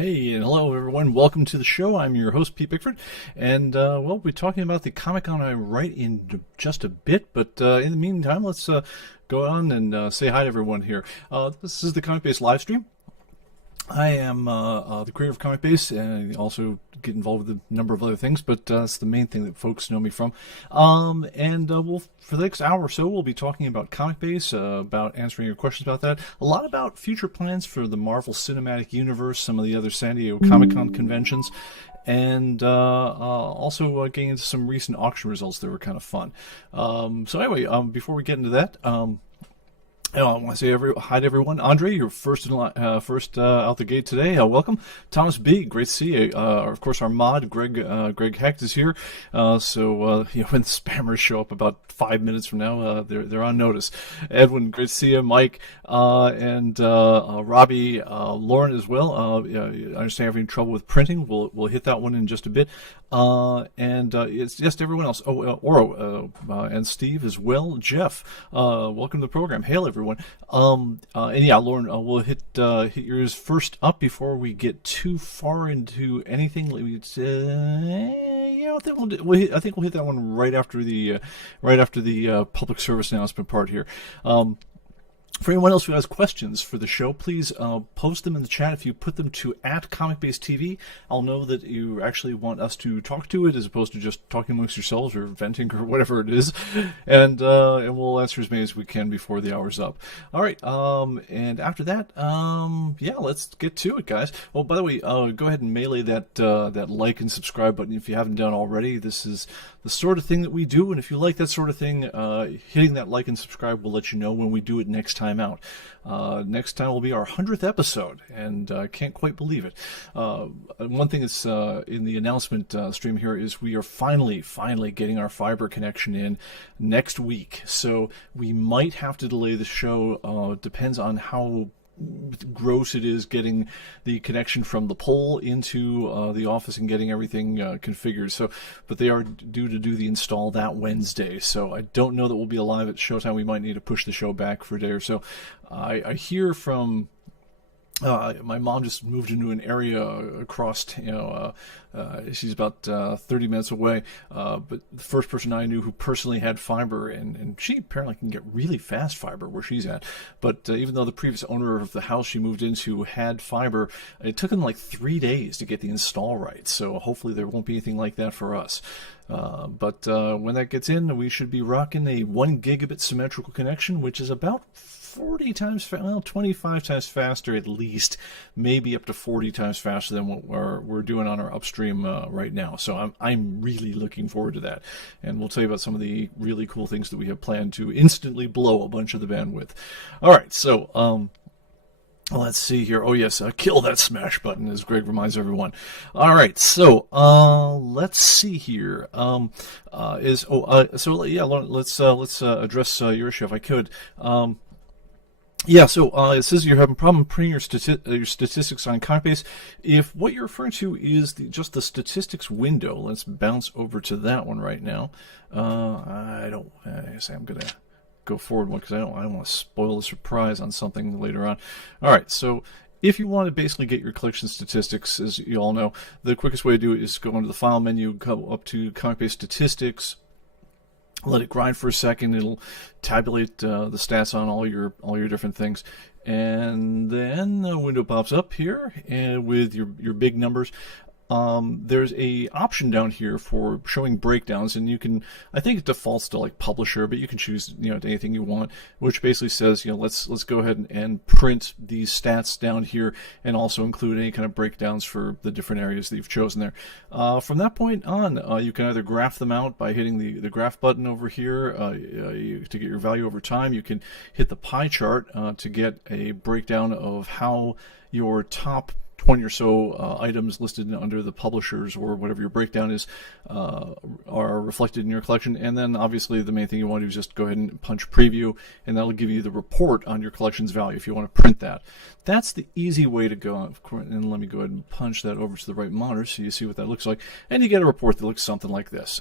Hey, and hello everyone. Welcome to the show. I'm your host, Pete Bickford, and we'll be talking about the Comic-Con I write in just a bit, but in the meantime, let's go on and say hi to everyone here. This is the ComicBase Livestream. I am the creator of ComicBase, and I also get involved with a number of other things, but that's the main thing that folks know me from. We'll, for the next hour or so, we'll be talking about ComicBase, about answering your questions about that, a lot about future plans for the Marvel Cinematic Universe, some of the other San Diego Comic-Con conventions, and also getting into some recent auction results that were kind of fun. So anyway, before we get into that, I want to say hi to everyone. Andre, you're first out the gate today. Welcome. Thomas B, great to see you. Of course, our mod, Greg Hecht, is here. So when the spammers show up about 5 minutes from now, they're on notice. Edwin, great to see you. Mike, and Robbie, Lauren as well. I understand you're having trouble with printing. We'll hit that one in just a bit. It's just everyone else. Oro, and Steve as well. Jeff, welcome to the program. Hail everyone. And yeah, Lauren, we'll hit yours first up before we get too far into anything. Yeah, I think we'll hit that one right after the public service announcement part here. For anyone else who has questions for the show, please post them in the chat. If you put them to @ComicBaseTV, I'll know that you actually want us to talk to it as opposed to just talking amongst yourselves or venting or whatever it is. And we'll answer as many as we can before the hour's up. All right. And after that, yeah, let's get to it, guys. Oh, by the way, go ahead and melee that like and subscribe button if you haven't done already. This is the sort of thing that we do, and if you like that sort of thing, hitting that like and subscribe will let you know when we do it next time out. Next time will be our 100th episode, and I can't quite believe it. One thing that's in the announcement stream here is we are finally getting our fiber connection in next week. So we might have to delay the show. Depends on how gross it is getting the connection from the pole into the office and getting everything configured. So, but they are due to do the install that Wednesday. So I don't know that we'll be alive at showtime. We might need to push the show back for a day or so. I hear from my mom just moved into an area across, she's about 30 minutes away, but the first person I knew who personally had fiber, and she apparently can get really fast fiber where she's at, but even though the previous owner of the house she moved into had fiber, it took them like 3 days to get the install right, so hopefully there won't be anything like that for us. But when that gets in, we should be rocking a 1 gigabit symmetrical connection, which is about 40 times, 25 times faster at least, maybe up to 40 times faster than what we're doing on our upstream right now. So I'm really looking forward to that, and we'll tell you about some of the really cool things that we have planned to instantly blow a bunch of the bandwidth. All right, so let's see here. Oh yes, kill that smash button, as Greg reminds everyone. All right, so let's see here. So yeah, let's address your issue if I could. Yeah, so it says you're having a problem printing your statistics on ComicBase. If what you're referring to is just the statistics window, let's bounce over to that one right now. I guess I'm going to go forward one because I don't want to spoil the surprise on something later on. All right, so if you want to basically get your collection statistics, as you all know, the quickest way to do it is go into the File menu, go up to ComicBase Statistics, let it grind for a second. It'll tabulate the stats on all your different things, and then the window pops up here and with your big numbers. There's a option down here for showing breakdowns, and you can, I think it defaults to like publisher, but you can choose anything you want, which basically says let's go ahead and print these stats down here and also include any kind of breakdowns for the different areas that you've chosen there. From that point on, you can either graph them out by hitting the graph button over here to get your value over time. You can hit the pie chart to get a breakdown of how your top 20 or so items listed under the publishers or whatever your breakdown is are reflected in your collection. And then obviously the main thing you want to do is just go ahead and punch preview, and that'll give you the report on your collection's value if you want to print that. That's the easy way to go. And let me go ahead and punch that over to the right monitor so you see what that looks like. And you get a report that looks something like this.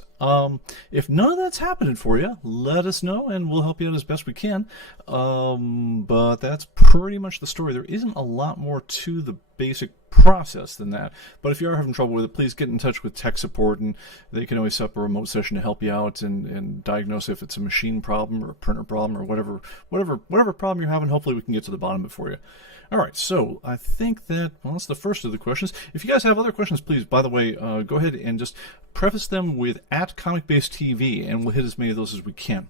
If none of that's happening for you, let us know and we'll help you out as best we can. But that's pretty much the story. There isn't a lot more to the basic process than that. But if you are having trouble with it, please get in touch with tech support, and they can always set up a remote session to help you out and diagnose if it's a machine problem or a printer problem or whatever problem you're having. Hopefully we can get to the bottom of it for you. All right, so I think that's the first of the questions. If you guys have other questions, please, by the way, go ahead and just preface them with @ComicBase TV, and we'll hit as many of those as we can.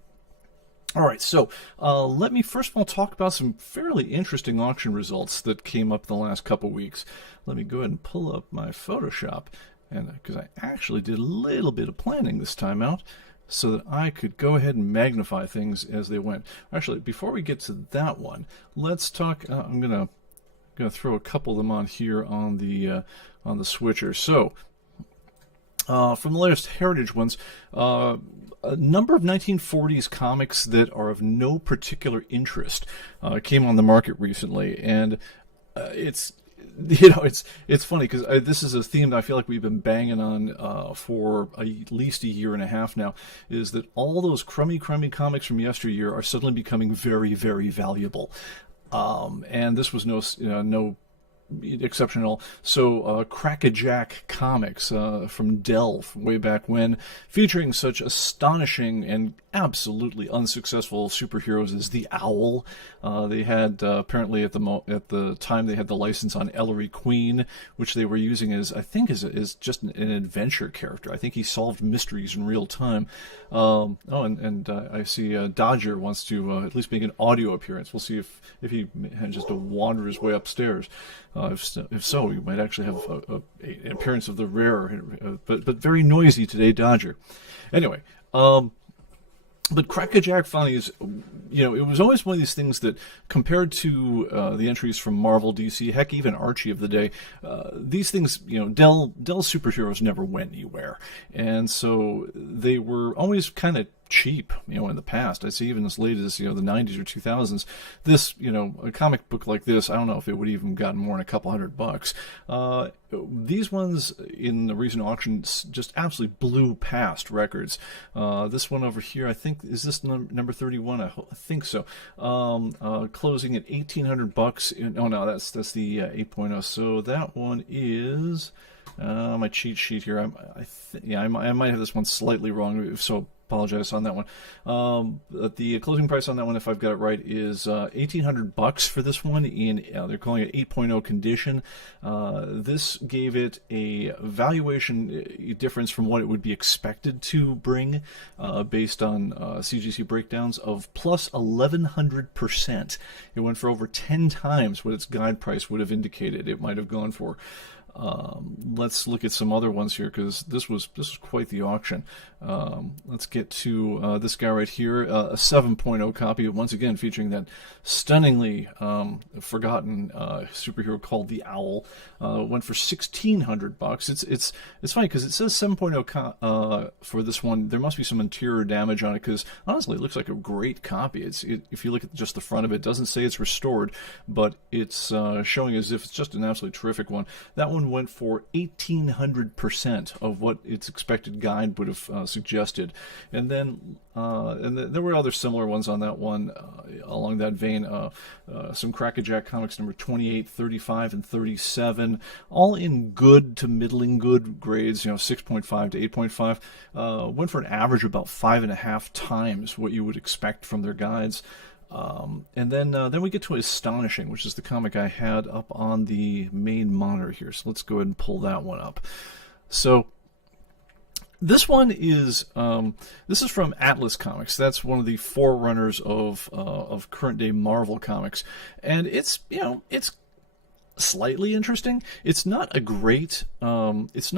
All right, so let me first of all talk about some fairly interesting auction results that came up the last couple weeks. Let me go ahead and pull up my Photoshop, and because I actually did a little bit of planning this time out, so that I could go ahead and magnify things as they went. Actually, before we get to that one, let's talk. I'm gonna throw a couple of them on here on the switcher. So, from the latest Heritage ones, a number of 1940s comics that are of no particular interest came on the market recently, and it's funny because this is a theme that I feel like we've been banging on for at least a year and a half now, is that all those crummy comics from yesteryear are suddenly becoming very, very valuable. And this was no exception at all. So Crackajack Comics from Dell from way back when, featuring such astonishing and absolutely unsuccessful superheroes as the Owl. They had apparently at the time they had the license on Ellery Queen, which they were using as just an adventure character. I think he solved mysteries in real time. I see Dodger wants to at least make an audio appearance. We'll see if he manages to wander his way upstairs. If so, we might actually have an appearance of the rare, but very noisy today, Dodger. Anyway. But Crackajack finally is, it was always one of these things that, compared to the entries from Marvel, DC, heck, even Archie of the day, these things, Dell superheroes never went anywhere. And so they were always kind of cheap, in the past. I'd say even as late as, the 90s or 2000s, this, a comic book like this, I don't know if it would even gotten more than a couple $100. These ones in the recent auctions just absolutely blew past records. This one over here, I think, is this number 31? I think so. Closing at $1,800. Oh no, that's the 8.0. So that one is my cheat sheet here. I might have this one slightly wrong. So apologize on that one. The closing price on that one, if I've got it right, is $1,800 for this one. They're calling it 8.0 condition. This gave it a valuation difference from what it would be expected to bring, based on CGC breakdowns, of plus 1,100%. It went for over 10 times what its guide price would have indicated it might have gone for. Let's look at some other ones here, because this was quite the auction. Let's get to this guy right here, a 7.0 copy, once again featuring that stunningly forgotten superhero called the Owl. Went for $1,600. It's funny because it says 7.0 for this one. There must be some interior damage on it, because honestly it looks like a great copy. If you look at just the front of it, it doesn't say it's restored, but it's showing as if it's just an absolutely terrific one. That one went for 1,800% of what its expected guide would have suggested. And then there were other similar ones on that one along that vein. Some Crackajack comics number 28, 35, and 37, all in good to middling good grades, 6.5 to 8.5. Went for an average of about 5.5 times what you would expect from their guides. And then we get to Astonishing, which is the comic I had up on the main monitor here. So let's go ahead and pull that one up. So this one is from Atlas Comics. That's one of the forerunners of current day Marvel comics, and it's slightly interesting. It's not a great It's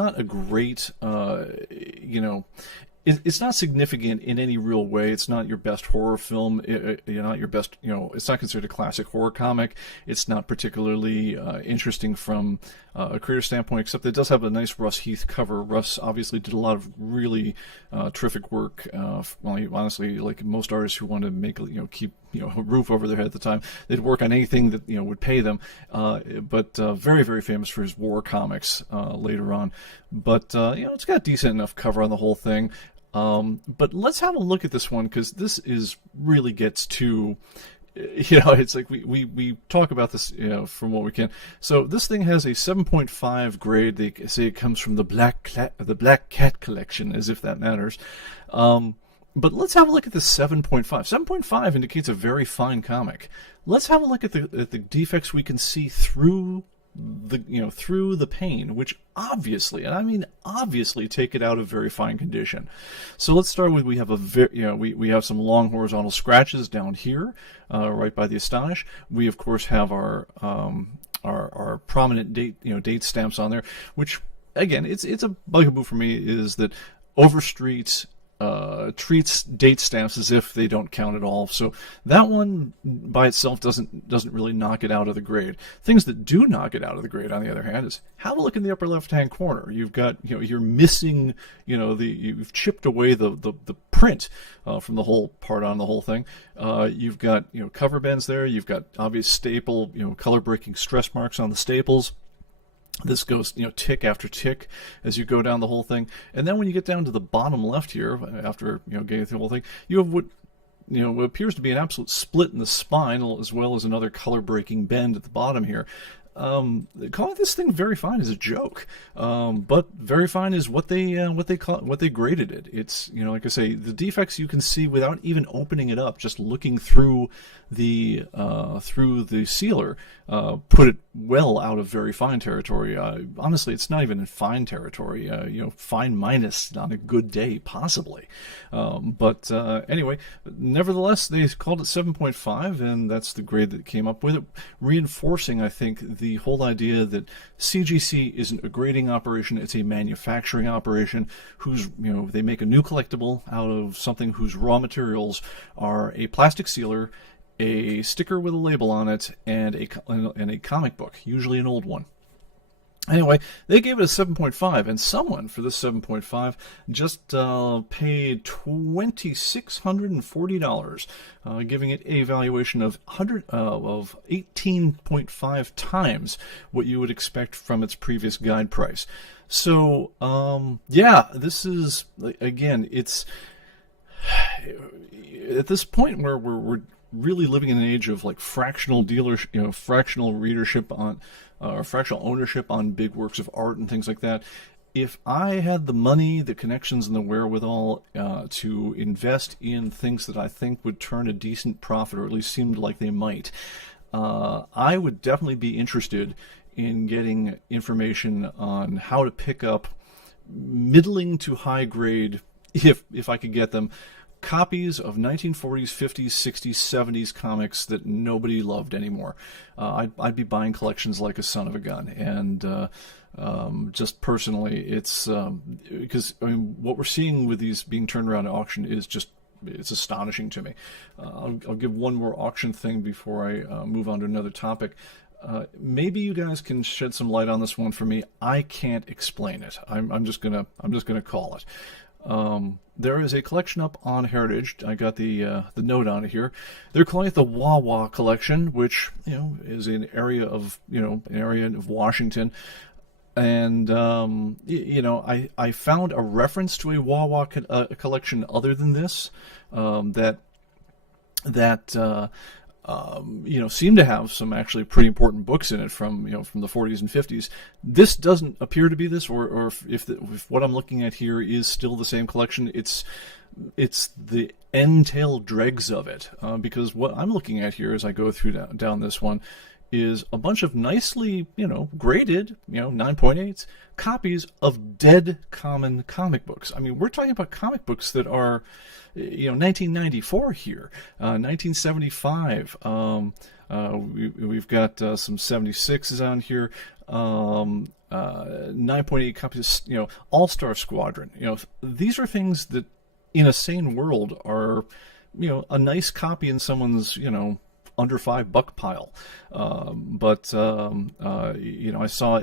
not significant in any real way. It's not your best horror film. Not your best. It's not considered a classic horror comic. It's not particularly interesting from a creator standpoint, except that it does have a nice Russ Heath cover. Russ obviously did a lot of really terrific work. Honestly, like most artists who want to make keep a roof over their head at the time, they'd work on anything that would pay them. But very, very famous for his war comics later on. But it's got a decent enough cover on the whole thing. But let's have a look at this one, because this really gets to it's like we talk about this, from what we can. So this thing has a 7.5 grade. They say it comes from the Black Cat collection, as if that matters. But let's have a look at the 7.5. 7.5 indicates a very fine comic. Let's have a look at the defects we can see through the pane, which obviously, and I mean obviously, take it out of very fine condition. So let's start with, we have we have some long horizontal scratches down here, right by the Astonish. We of course have our prominent date stamps on there, which again, it's a bugaboo for me, is that Overstreet treats date stamps as if they don't count at all. So that one by itself doesn't really knock it out of the grade. Things that do knock it out of the grade, on the other hand, is have a look in the upper left-hand corner. You've got, you're missing, you've chipped away the print from the whole part on the whole thing. You've got, cover bends there. You've got obvious staple, color-breaking stress marks on the staples. This goes, tick after tick as you go down the whole thing. And then when you get down to the bottom left here, after, getting through the whole thing, you have what appears to be an absolute split in the spine, as well as another color-breaking bend at the bottom here. Calling this thing very fine is a joke, but very fine is what they graded it. It's, like I say, the defects you can see without even opening it up, just looking through the sealer, put it well out of very fine territory. Honestly, it's not even in fine territory. Fine minus on a good day, possibly. But anyway, nevertheless, they called it 7.5, and that's the grade that came up with it, reinforcing, I think, the whole idea that CGC isn't a grading operation; it's a manufacturing operation. Whose they make a new collectible out of something whose raw materials are a plastic sealer, a sticker with a label on it, and a comic book, usually an old one. Anyway, they gave it a 7.5, and someone for this 7.5 just paid $2,640, giving it a valuation of 18.5 times what you would expect from its previous guide price. So, yeah, this is, again, it's at this point where we're really living in an age of like fractional fractional readership on, or fractional ownership on big works of art and things like that. If I had the money, the connections, and the wherewithal to invest in things that I think would turn a decent profit, or at least seemed like they might, I would definitely be interested in getting information on how to pick up middling to high grade, if I could get them, copies of 1940s, 50s, 60s, 70s comics that nobody loved anymore. I'd be buying collections like a son of a gun. And just personally, it's because what we're seeing with these being turned around at auction is just, it's astonishing to me. I'll give one more auction thing before I move on to another topic. Maybe you guys can shed some light on this one for me. I can't explain it. I'm just gonna call it. There is a collection up on Heritage. I got the note on it here. They're calling it the Wawa collection, which is an area of Washington. And I found a reference to a Wawa collection other than this that seem to have some actually pretty important books in it from the 40s and 50s. This doesn't appear to be this, or if what I'm looking at here is still the same collection, it's the end-tail dregs of it, because what I'm looking at here as I go through down this one is a bunch of nicely graded 9.8s copies of dead common comic books. I mean, we're talking about comic books that are 1994 here, 1975. We've got some 76s on here, 9.8 copies, All-Star Squadron. These are things that in a sane world are, a nice copy in someone's, under $5 pile. But I saw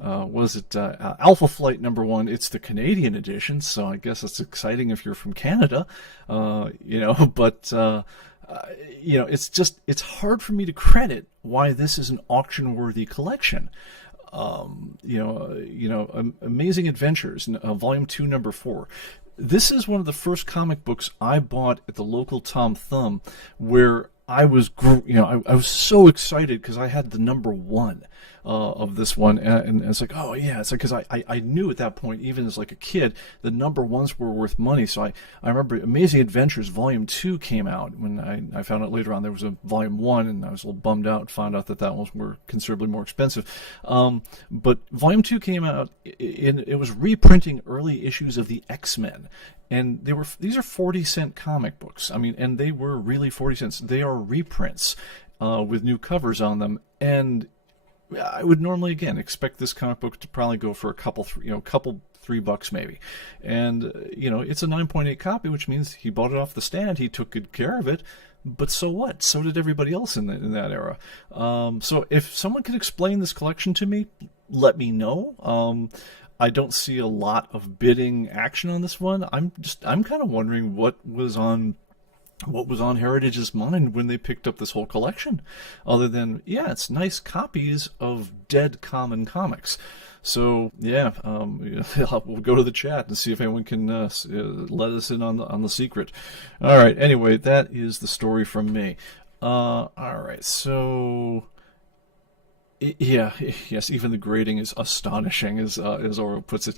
Alpha Flight #1. It's the Canadian edition, so I guess it's exciting if you're from Canada. But it's hard for me to credit why this is an auction-worthy collection. Amazing Adventures, Volume 2, Number 4. This is one of the first comic books I bought at the local Tom Thumb, where I was, I was so excited because I had the number one of this one, and it's like, oh yeah, it's like, because I knew at that point, even as like a kid, the number ones were worth money. So I remember Amazing Adventures Volume 2 came out when I found out later on there was a Volume 1, and I was a little bummed out, found out that ones were considerably more expensive. But Volume 2 came out, it was reprinting early issues of the X-Men. And these are 40-cent comic books. I mean, and they were really 40 cents. They are reprints with new covers on them. And I would normally, again, expect this comic book to probably go for a couple $3 maybe. And, it's a 9.8 copy, which means he bought it off the stand. He took good care of it. But so what? So did everybody else in that era. So if someone can explain this collection to me, let me know. I don't see a lot of bidding action on this one. I'm kind of wondering what was on Heritage's mind when they picked up this whole collection, other than, yeah, it's nice copies of dead common comics. So yeah, we'll go to the chat and see if anyone can let us in on the secret. All right. Anyway, that is the story from me. All right. So. Yeah, yes, even the grading is astonishing, as Oro puts it.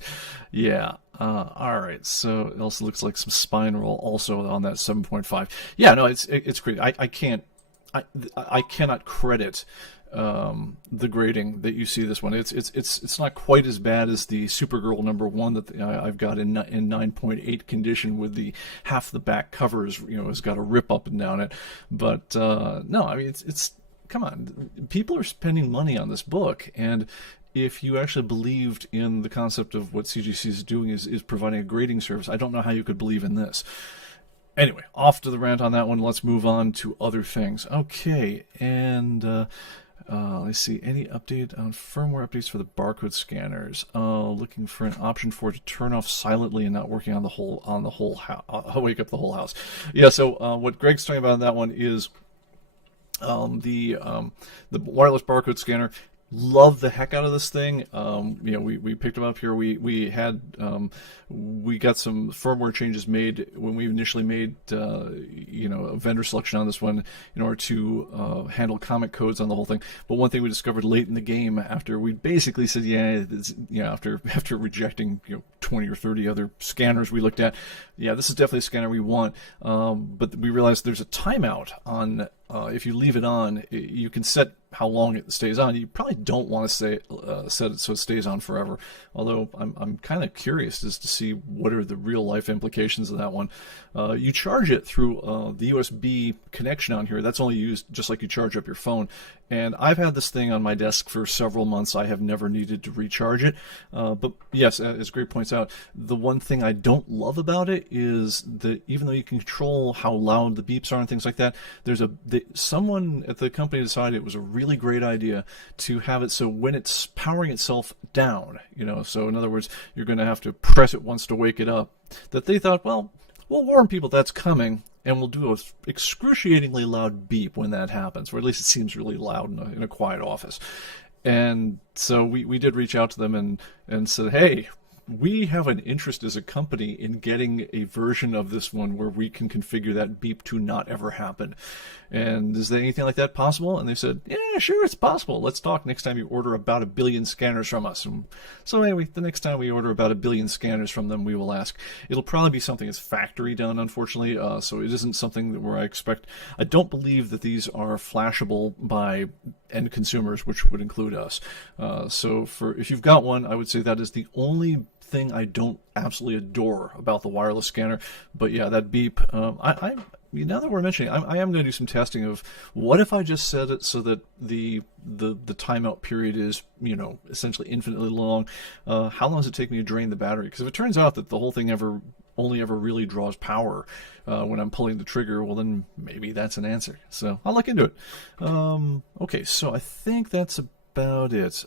Yeah, all right, so it also looks like some spine roll also on that 7.5. Yeah, no, it's great. I cannot credit the grading that you see this one. It's not quite as bad as the Supergirl number 1 that I've got in 9.8 condition, with the half the back cover has got a rip up and down it. But no, I mean it's come on, people are spending money on this book, and if you actually believed in the concept of what CGC is doing is providing a grading service, I don't know how you could believe in this. Anyway, off to the rant on that one. Let's move on to other things. Okay, and let's see, any update on firmware updates for the barcode scanners? Looking for an option for it to turn off silently and not working on the whole house. Wake up the whole house. Yeah. So what Greg's talking about on that one is the wireless barcode scanner. Love the heck out of this thing. We picked them up here. We got some firmware changes made when we initially made a vendor selection on this one in order to handle comic codes on the whole thing. But one thing we discovered late in the game, after we basically said after rejecting 20 or 30 other scanners we looked at, this is definitely a scanner we want. But we realized there's a timeout on. If you leave it on, you can set how long it stays on. You probably don't want to set it so it stays on forever. Although I'm kind of curious as to see what are the real life implications of that one. You charge it through the USB connection on here. That's only used just like you charge up your phone. And I've had this thing on my desk for several months. I have never needed to recharge it. But yes, as Greg points out, the one thing I don't love about it is that even though you can control how loud the beeps are and things like that, someone at the company decided it was a really great idea to have it so when it's powering itself down, so in other words, you're going to have to press it once to wake it up, that they thought, well, we'll warn people that's coming, and we'll do an excruciatingly loud beep when that happens, or at least it seems really loud in a quiet office. And so we did reach out to them and said, hey, we have an interest as a company in getting a version of this one where we can configure that beep to not ever happen. And is there anything like that possible? And they said, yeah, sure, it's possible. Let's talk next time you order about 1 billion scanners from us. And so anyway, the next time we order about 1 billion scanners from them, we will ask. It'll probably be something that's factory done, unfortunately. So it isn't something where I don't believe that these are flashable by end consumers, which would include us. So if you've got one, I would say that is the only thing I don't absolutely adore about the wireless scanner. But yeah, that beep, now that we're mentioning, I am going to do some testing of what if I just set it so that the timeout period is essentially infinitely long. How long does it take me to drain the battery? Because if it turns out that the whole thing only ever really draws power when I'm pulling the trigger, well then maybe that's an answer. So I'll look into it. Okay, so I think that's about it.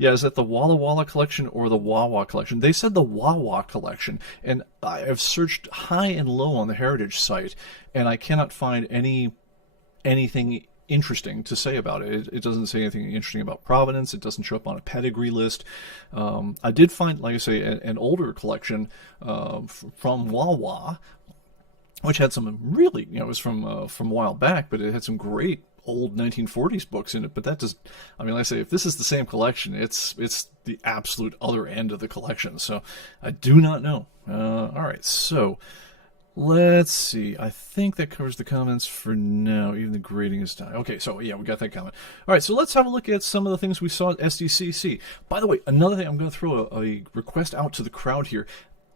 Is that the Walla Walla collection or the Wawa collection? They said the Wawa collection, and I have searched high and low on the Heritage site, and I cannot find anything interesting to say about it. It doesn't say anything interesting about provenance. It doesn't show up on a pedigree list. I did find, like I say, an older collection from Wawa. which had some really, it was from a while back, but it had some great old 1940s books in it. But that just, I mean, like I say, if this is the same collection, it's the absolute other end of the collection. So I do not know. All right, so let's see. I think that covers the comments for now. Even the grading is done. Okay, so yeah, we got that comment. All right, so let's have a look at some of the things we saw at SDCC. By the way, another thing, I'm going to throw a request out to the crowd here.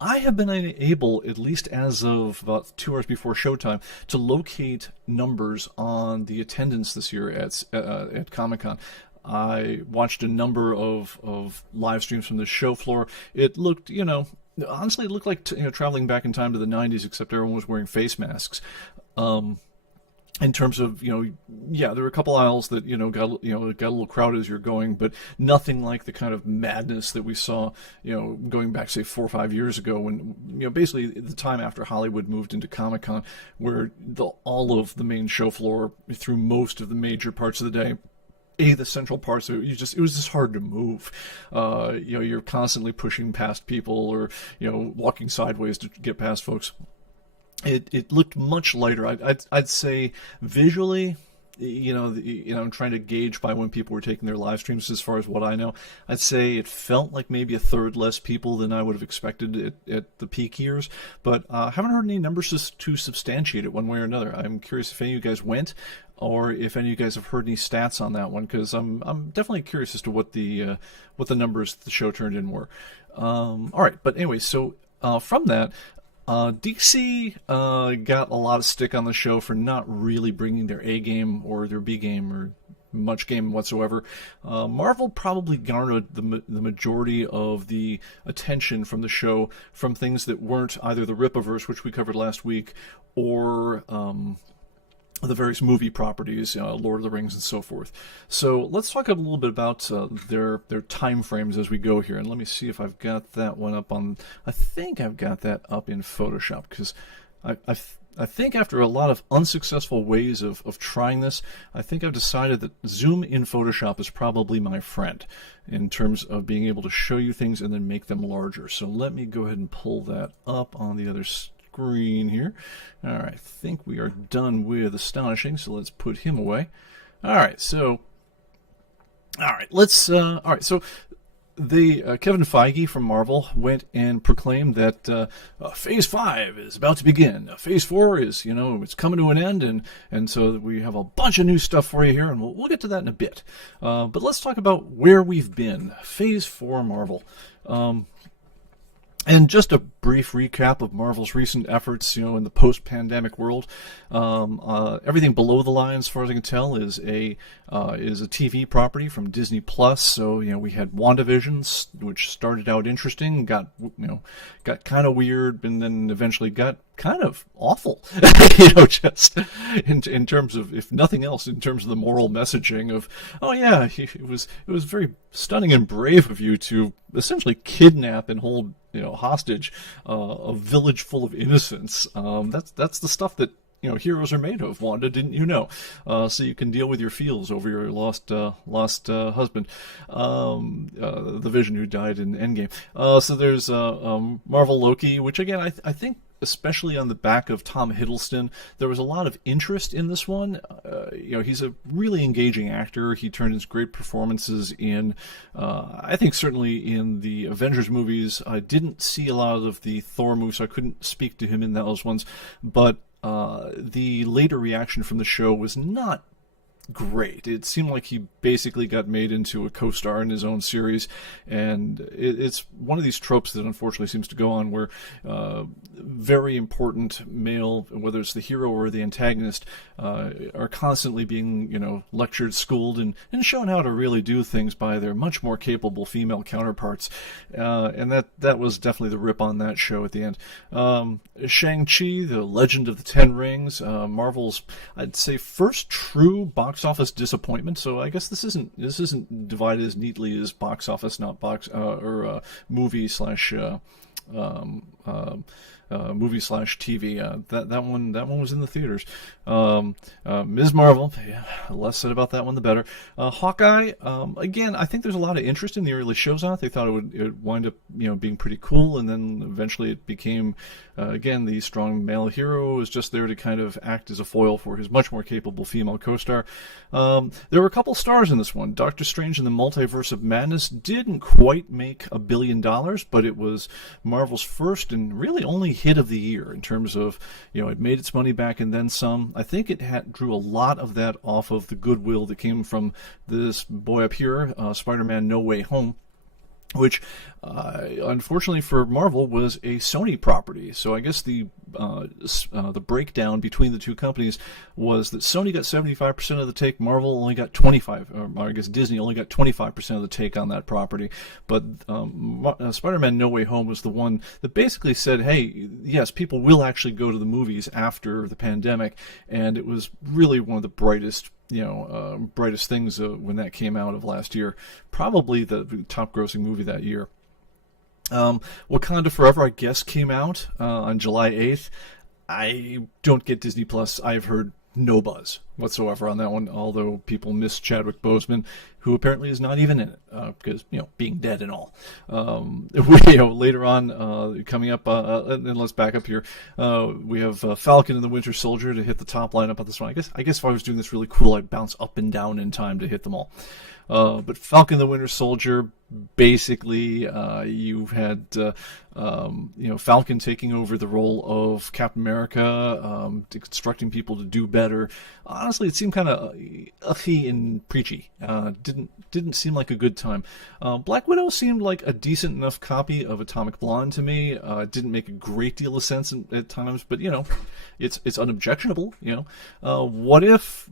I have been able, at least as of about 2 hours before showtime, to locate numbers on the attendance this year at Comic-Con. I watched a number of live streams from the show floor. It looked, honestly, it looked like traveling back in time to the 90s, except everyone was wearing face masks. In terms of, yeah, there were a couple aisles that, got a little crowded as you're going, but nothing like the kind of madness that we saw, going back, say, 4 or 5 years ago when, basically the time after Hollywood moved into Comic-Con, where all of the main show floor through most of the major parts of the day, the central parts of it, it was just hard to move. You're constantly pushing past people or, walking sideways to get past folks. It looked much lighter. I'd say visually, I'm trying to gauge by when people were taking their live streams as far as what I know. I'd say it felt like maybe a third less people than I would have expected at the peak years, but I haven't heard any numbers to substantiate it one way or another. I'm curious if any of you guys went, or if any of you guys have heard any stats on that one, because I'm definitely curious as to what the numbers the show turned in were. All right, but anyway, so from that. DC got a lot of stick on the show for not really bringing their A game or their B game or much game whatsoever. Marvel probably garnered the majority of the attention from the show from things that weren't either the Rippaverse, which we covered last week, or the various movie properties, Lord of the Rings and so forth. So let's talk a little bit about their time frames as we go here. And let me see if I've got that one up on... I think I've got that up in Photoshop, because I think after a lot of unsuccessful ways of trying this, I think I've decided that Zoom in Photoshop is probably my friend in terms of being able to show you things and then make them larger. So let me go ahead and pull that up on the other screen here. All right, I think we are done with Astonishing, so let's put him away. All right, so let's so Kevin Feige from Marvel went and proclaimed that Phase 5 is about to begin. Phase 4 is, it's coming to an end, and so we have a bunch of new stuff for you here, and we'll get to that in a bit. But let's talk about where we've been. Phase 4 Marvel. And just a brief recap of Marvel's recent efforts, in the post-pandemic world. Everything below the line, as far as I can tell, is a TV property from Disney Plus. So we had WandaVision, which started out interesting, got kind of weird, and then eventually got kind of awful. Just in terms of, if nothing else, in terms of the moral messaging of, oh yeah, it was very stunning and brave of you to essentially kidnap and hold hostage a village full of innocents. That's the stuff that heroes are made of. Wanda, didn't you know? So you can deal with your feels over your lost husband, the Vision who died in Endgame. So there's Marvel Loki, which again I think, especially on the back of Tom Hiddleston, there was a lot of interest in this one. He's a really engaging actor. He turned his great performances in, I think certainly in the Avengers movies. I didn't see a lot of the Thor movies, so I couldn't speak to him in those ones. But the later reaction from the show was not great. It seemed like he basically got made into a co-star in his own series, and it's one of these tropes that unfortunately seems to go on where very important male, whether it's the hero or the antagonist, are constantly being lectured, schooled, and shown how to really do things by their much more capable female counterparts, and that was definitely the rip on that show at the end. Shang-Chi, the Legend of the Ten Rings, Marvel's, I'd say, first true box office disappointment. So I guess this isn't divided as neatly as box office, not movie slash movie slash TV. That one was in the theaters. Ms. Marvel, yeah, less said about that one the better. Hawkeye, again, I think there's a lot of interest in the early shows on it. They thought it would wind up being pretty cool, and then eventually it became again the strong male hero is just there to kind of act as a foil for his much more capable female co-star. There were a couple stars in this one. Doctor Strange in the Multiverse of Madness didn't quite make $1 billion, but it was Marvel's first and really only hit of the year in terms of, it made its money back and then some. I think it drew a lot of that off of the goodwill that came from this boy up here, Spider-Man No Way Home, which, unfortunately for Marvel, was a Sony property. So I guess the breakdown between the two companies was that Sony got 75% of the take, Marvel only got 25%, or I guess Disney only got 25% of the take on that property. But Spider-Man No Way Home was the one that basically said, hey, yes, people will actually go to the movies after the pandemic, and it was really one of the brightest things when that came out of last year. Probably the top-grossing movie that year. Wakanda Forever, I guess, came out on July 8th. I don't get Disney Plus. I've heard no buzz whatsoever on that one, although people miss Chadwick Boseman, who apparently is not even in it, because, being dead and all. Later on, coming up, and let's back up here, we have Falcon and the Winter Soldier to hit the top lineup on this one. I guess if I was doing this really cool, I'd bounce up and down in time to hit them all. But Falcon the Winter Soldier, basically, you've had Falcon taking over the role of Captain America, instructing people to do better. Honestly, it seemed kind of ucky and preachy. Didn't seem like a good time. Black Widow seemed like a decent enough copy of Atomic Blonde to me. Didn't make a great deal of sense at times, but it's unobjectionable. What if?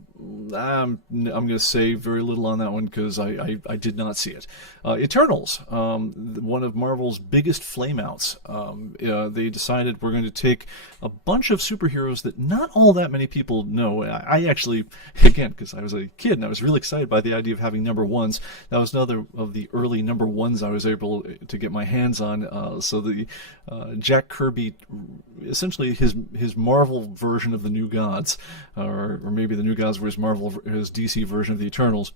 I'm going to say very little on that one because I did not see it. Eternals, one of Marvel's biggest flameouts. They decided we're going to take a bunch of superheroes that not all that many people know. I actually, again, because I was a kid and I was really excited by the idea of having number ones. That was another of the early number ones I was able to get my hands on. So the Jack Kirby, essentially his Marvel version of the New Gods, or maybe the New Gods were his DC version of the Eternals.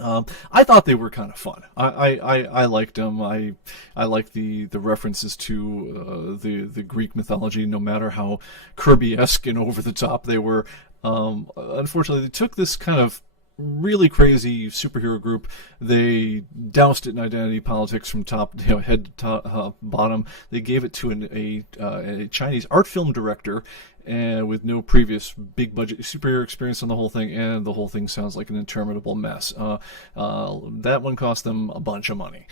I thought they were kind of fun. I liked them. I like the references to the Greek mythology, no matter how Kirby-esque and over the top they were. Unfortunately, they took this kind of really crazy superhero group. They doused it in identity politics from head to bottom. They gave it to a Chinese art film director, and with no previous big budget superhero experience on the whole thing, and the whole thing sounds like an interminable mess. That one cost them a bunch of money.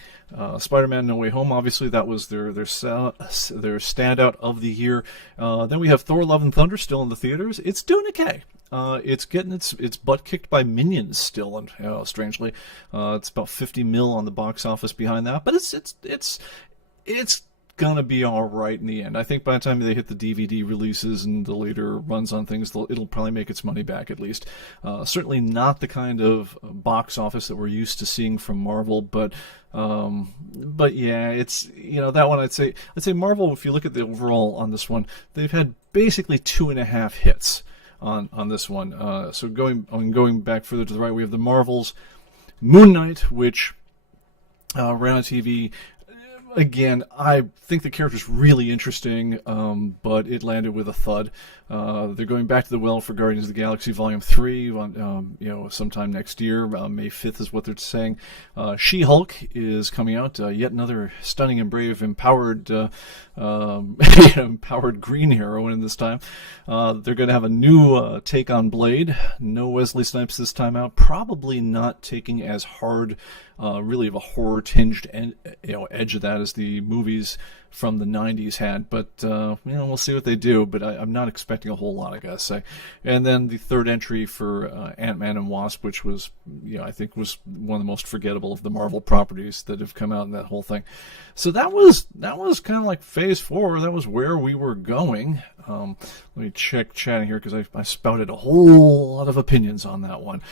Spider-Man No Way Home, obviously, that was their standout of the year. Then we have Thor: Love and Thunder still in the theaters. It's doing okay. It's getting its butt kicked by Minions still, and strangely, it's about 50 mil on the box office behind that. But it's gonna be all right in the end. I think by the time they hit the DVD releases and the later runs on things, it'll probably make its money back at least. Certainly not the kind of box office that we're used to seeing from Marvel, but yeah, it's that one. I'd say Marvel. If you look at the overall on this one, they've had basically 2.5 hits on this one. So going back further to the right, we have the Marvels, Moon Knight, which ran on TV. Again, I think the character's really interesting, but it landed with a thud. They're going back to the well for Guardians of the Galaxy Volume 3, sometime next year. May 5th is what they're saying. She-Hulk is coming out. Yet another stunning and brave, empowered green heroine this time. They're going to have a new take on Blade. No Wesley Snipes this time out. Probably not taking as hard, really of a horror-tinged edge of that as the movies from the 90s had, but we'll see what they do, but I'm not expecting a whole lot, I gotta say. And then the third entry for Ant-Man and Wasp, which was, I think was one of the most forgettable of the Marvel properties that have come out in that whole thing. So that was kind of like Phase 4. That was where we were going. Let me check chatting here, because I spouted a whole lot of opinions on that one.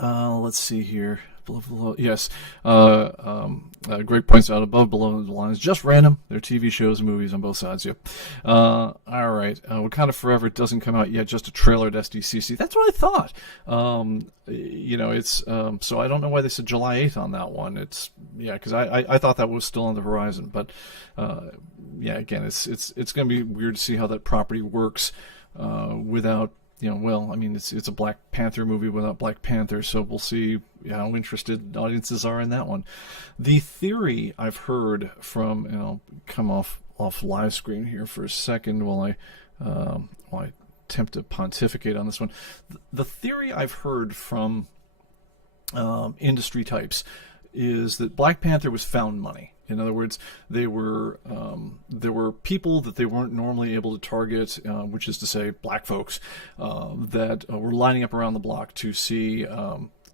Let's see here. Below, yes. Greg points out above, below the line is just random. They're TV shows and movies on both sides. Yep. All right. Wakanda Forever doesn't come out yet. Just a trailer at SDCC. That's what I thought. It's so I don't know why they said July 8th on that one. It's because I thought that was still on the horizon. But again, it's going to be weird to see how that property works without. It's a Black Panther movie without Black Panther, so we'll see how interested audiences are in that one. The theory I've heard from, come off live screen here for a second while I attempt to pontificate on this one. The theory I've heard from industry types is that Black Panther was found money. In other words, there were people that they weren't normally able to target, which is to say black folks, that were lining up around the block to see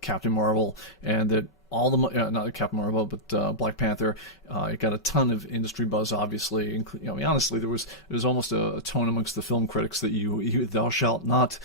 Captain Marvel, and that all the not Captain Marvel, but Black Panther. It got a ton of industry buzz. Obviously, honestly, there was almost a tone amongst the film critics that thou shalt not,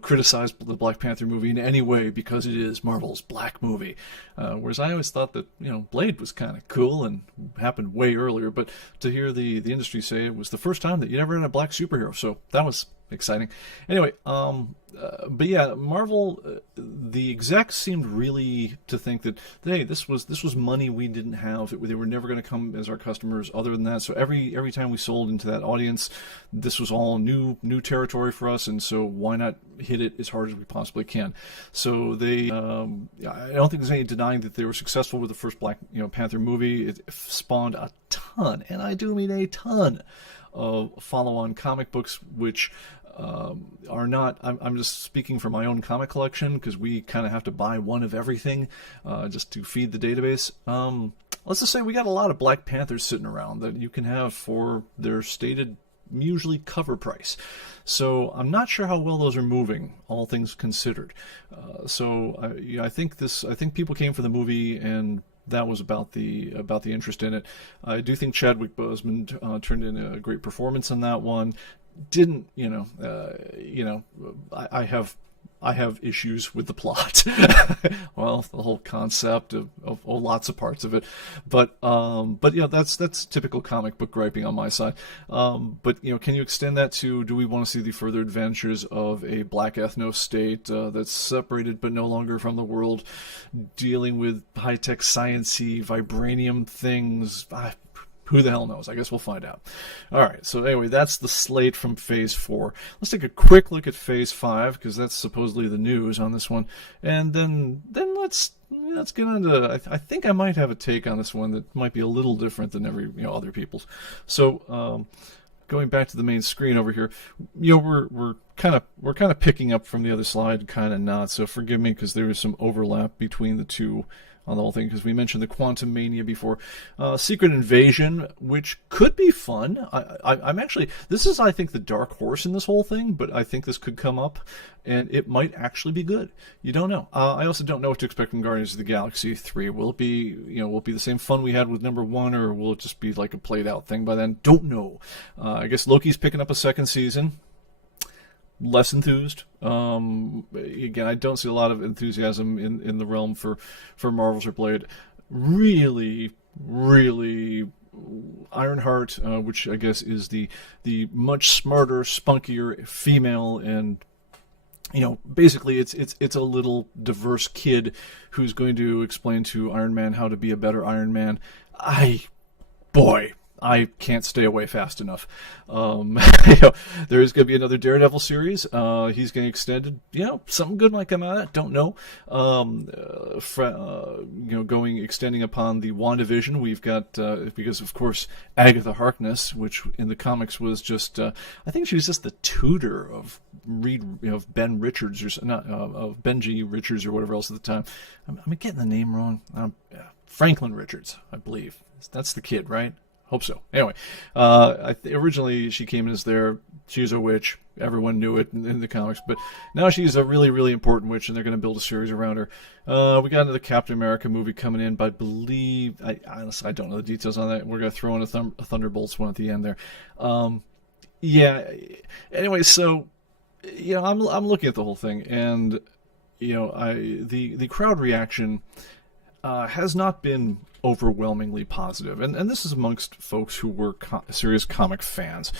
criticize the Black Panther movie in any way because it is Marvel's black movie. Whereas I always thought that Blade was kind of cool and happened way earlier. But to hear the industry say it was the first time that you ever had a black superhero, so that was exciting. Anyway, but yeah, Marvel, the execs seemed really to think that, hey, this was money we didn't have. They were never going to come as our customers other than that. So every time we sold into that audience, this was all new territory for us, and so why not hit it as hard as we possibly can? So they, I don't think there's any denying that they were successful with the first Black Panther movie. It spawned a ton, and I do mean a ton, of follow-on comic books, which are not, I'm just speaking for my own comic collection, because we kind of have to buy one of everything just to feed the database. Let's just say we got a lot of Black Panthers sitting around that you can have for their stated, usually cover price. So I'm not sure how well those are moving, all things considered. I think people came for the movie, and that was about the interest in it. I do think Chadwick Boseman turned in a great performance in that one. Didn't I have issues with the plot. Well, the whole concept of lots of parts of it, but that's typical comic book griping on my side. But can you extend that to, do we want to see the further adventures of a black ethno state that's separated but no longer from the world, dealing with high-tech science-y vibranium things? Who the hell knows? I guess we'll find out. All right, so anyway, that's the slate from Phase 4. Let's take a quick look at Phase 5, because that's supposedly the news on this one. And then let's get on to, I think I might have a take on this one that might be a little different than every other people's. So going back to the main screen over here, we're kind of picking up from the other slide, kind of not. So forgive me, because there is some overlap between the two on the whole thing, because we mentioned the Quantum Mania before. Secret Invasion, which could be fun. I'm actually, this is, I think, the dark horse in this whole thing, but I think this could come up, and it might actually be good. You don't know. I also don't know what to expect from Guardians of the Galaxy 3. Will it be, will it be the same fun we had with number 1, or will it just be like a played out thing by then? Don't know. I guess Loki's picking up a second season. Less enthused. Again, I don't see a lot of enthusiasm in the realm for Marvels or Blade. Really, really, Ironheart, which I guess is the much smarter, spunkier female, and basically it's a little diverse kid who's going to explain to Iron Man how to be a better Iron Man. I can't stay away fast enough. There is going to be another Daredevil series. He's getting extended. Something good might come out of it. Don't know. Extending upon the WandaVision, we've got because of course Agatha Harkness, which in the comics was just I think she was just the tutor of Ben Richards of Benji Richards or whatever else at the time. I'm getting the name wrong. Franklin Richards, I believe. That's the kid, right? Hope so. Anyway, originally she came in as she was a witch. Everyone knew it in the comics, but now she's a really, really important witch, and they're going to build a series around her. We got another Captain America movie coming in, but I believe, honestly, I don't know the details on that. We're going to throw in a Thunderbolts one at the end there. Anyway, so I'm looking at the whole thing, and the crowd reaction has not been overwhelmingly positive, and this is amongst folks who were serious comic fans.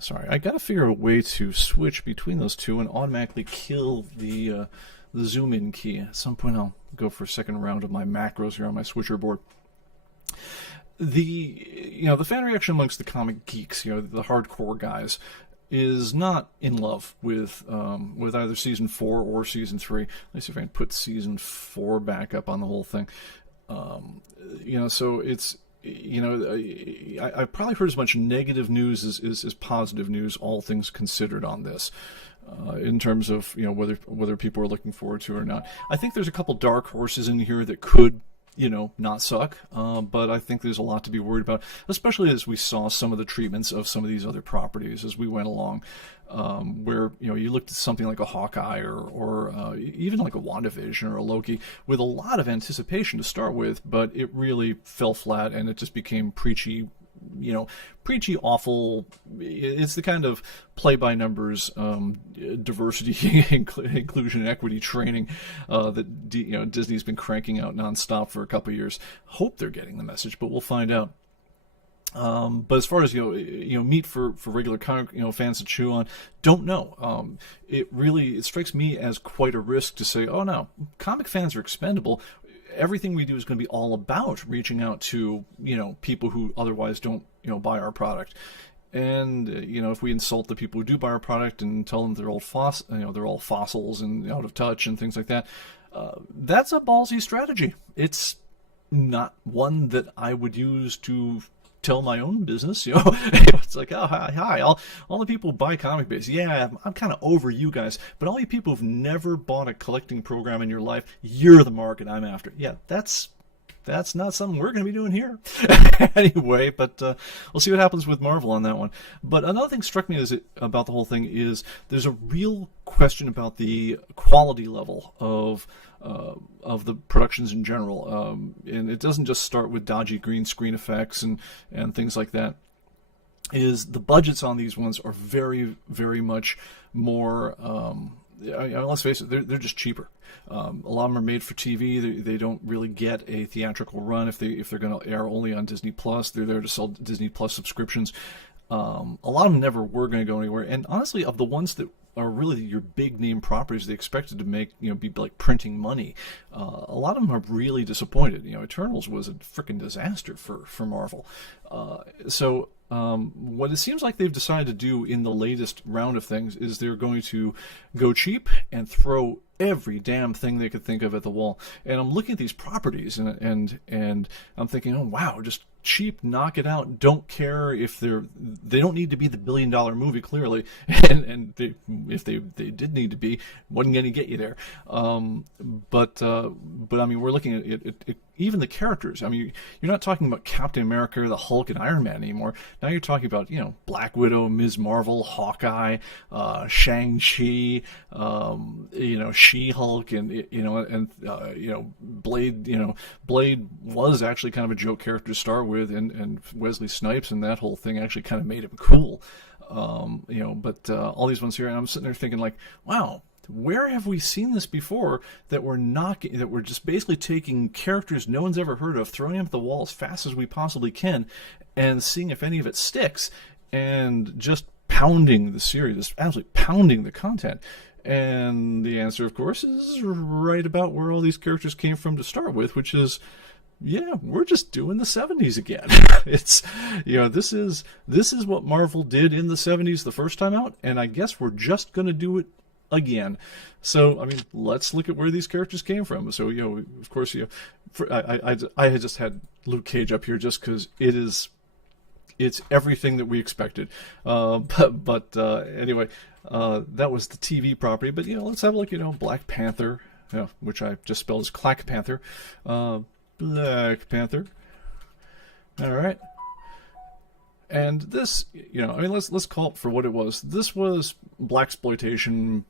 Sorry, I gotta figure out a way to switch between those two and automatically kill the zoom in key. At some point I'll go for a second round of my macros here on my switcher board. The fan reaction amongst the comic geeks, the hardcore guys, is not in love with either season 4 or season 3. Let me see if I can put season 4 back up on the whole thing. So it's, I've probably heard as much negative news as positive news, all things considered, on this. In terms of whether people are looking forward to it or not. I think there's a couple dark horses in here that could not suck, but I think there's a lot to be worried about, especially as we saw some of the treatments of some of these other properties as we went along, where you looked at something like a Hawkeye or even like a WandaVision or a Loki with a lot of anticipation to start with, but it really fell flat and it just became preachy, awful. It's the kind of play-by-numbers diversity, inclusion, and equity training that Disney's been cranking out nonstop for a couple of years. Hope they're getting the message, but we'll find out. But as far as meat for regular comic fans to chew on, don't know. It strikes me as quite a risk to say, oh no, comic fans are expendable. Everything we do is going to be all about reaching out to people who otherwise don't buy our product. And if we insult the people who do buy our product and tell them they're all they're all fossils and out of touch and things like that, that's a ballsy strategy. It's not one that I would use to tell my own business. It's like, oh, hi, all the people who buy ComicBase, yeah, I'm kind of over you guys, but all you people who've never bought a collecting program in your life, you're the market I'm after. Yeah, that's not something we're going to be doing here. Anyway, but we'll see what happens with Marvel on that one. But another thing struck me about the whole thing is there's a real question about the quality level of the productions in general. And it doesn't just start with dodgy green screen effects and things like that. Is the budgets on these ones are very, very much more... let's face it, they're just cheaper. A lot of them are made for TV. They don't really get a theatrical run if they're going to air only on Disney Plus. They're there to sell Disney Plus subscriptions. A lot of them never were going to go anywhere. And honestly, of the ones that are really your big name properties they expected to make, be like printing money, a lot of them are really disappointed. Eternals was a freaking disaster for Marvel. So what it seems like they've decided to do in the latest round of things is they're going to go cheap and throw every damn thing they could think of at the wall. And I'm looking at these properties and I'm thinking, oh wow, just cheap, knock it out. Don't care if they don't need to be the $1 billion movie, clearly, and if they did need to be, wasn't going to get you there. But I mean, we're looking at it, even the characters. I mean, you're not talking about Captain America, the Hulk, and Iron Man anymore. Now you're talking about Black Widow, Ms. Marvel, Hawkeye, Shang-Chi, She-Hulk, and Blade. Blade was actually kind of a joke character to start with, and Wesley Snipes and that whole thing actually kind of made him cool. But all these ones here, and I'm sitting there thinking like, wow. Where have we seen this before that we're just basically taking characters no one's ever heard of, throwing them at the wall as fast as we possibly can, and seeing if any of it sticks, and just pounding the series, just absolutely pounding the content? And the answer, of course, is right about where all these characters came from to start with, which is, yeah, we're just doing the 70s again. It's, this is what Marvel did in the 70s the first time out, and I guess we're just going to do it again. So, I mean, let's look at where these characters came from. So, of course, I had just had Luke Cage up here just because it's everything that we expected. But anyway, that was the TV property. But, let's have a look, Black Panther, which I just spelled as Clack Panther. Black Panther. All right. And this, let's call it for what it was. This was blaxploitation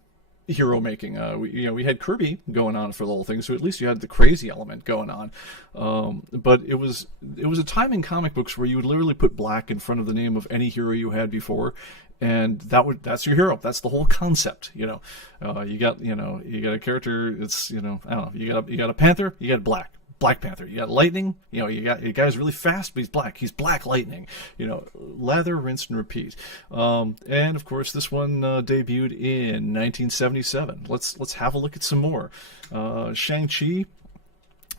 hero making. We had Kirby going on for the whole thing, so at least you had the crazy element going on. But it was a time in comic books where you would literally put black in front of the name of any hero you had before, and that's your hero. That's the whole concept. You got a character. It's I don't know. You got a Panther. You got Black Panther. You got lightning. You got a guy's really fast, but he's black. He's Black Lightning. Lather, rinse, and repeat. And of course, this one debuted in 1977. Let's have a look at some more. Shang-Chi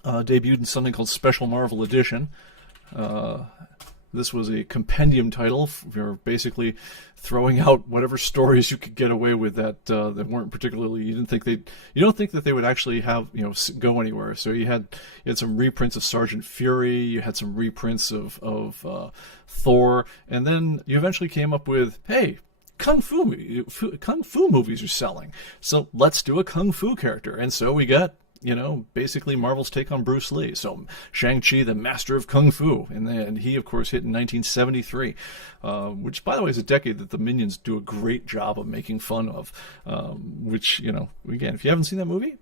debuted in something called Special Marvel Edition. This was a compendium title for basically throwing out whatever stories you could get away with that weren't particularly. You don't think that they would actually have go anywhere. So you had some reprints of Sergeant Fury. You had some reprints of Thor, and then you eventually came up with, hey, Kung Fu movies are selling, so let's do a Kung Fu character. And so we got basically Marvel's take on Bruce Lee. So Shang-Chi, the master of Kung Fu. And he, of course, hit in 1973, which, by the way, is a decade that the Minions do a great job of making fun of, which, again, if you haven't seen that movie,